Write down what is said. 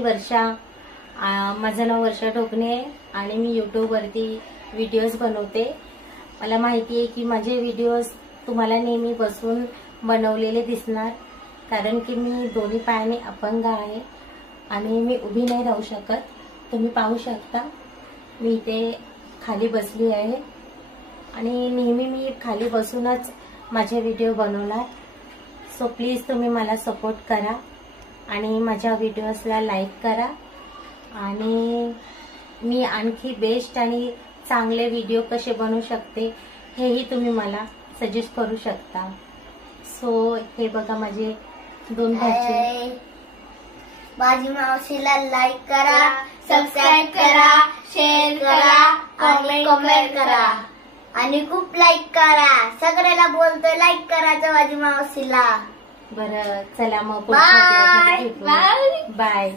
वर्षा, माझं नाव वर्षा टोकणे आहे आणि मी यूट्यूबवरती व्हिडिओज बनवते। मला माहिती आहे की माझे व्हिडिओज तुम्हाला नेहमी बसून बनवलेले दिसणार, कारण की मी दोन्ही पायाने अपंग आहे आणि मी उभी नाही राहू शकत। तुम्ही पाहू शकता मी इथे खाली बसली आहे आणि नेहमी मी खाली बसूनच माझे व्हिडिओ बनवणार। सो प्लीज तुम्ही मला सपोर्ट करा आणि माझ्या व्हिडिओजला लाईक करा आणि मी आणखी बेस्ट आणि चांगले व्हिडिओ कसे बनवू शकते हेही तुम्ही मला सजेस्ट करू शकता। सो हे बघा माझे दोन भाचे। माझी मावशीला लाईक करा, सबस्क्राइब करा, शेअर करा आणि कमेंट करा आणि खूप लाईक करा। सगळ्याला बोलतोय लाईक करायचं माझी मावशीला। बरं चला मग बाय बाय।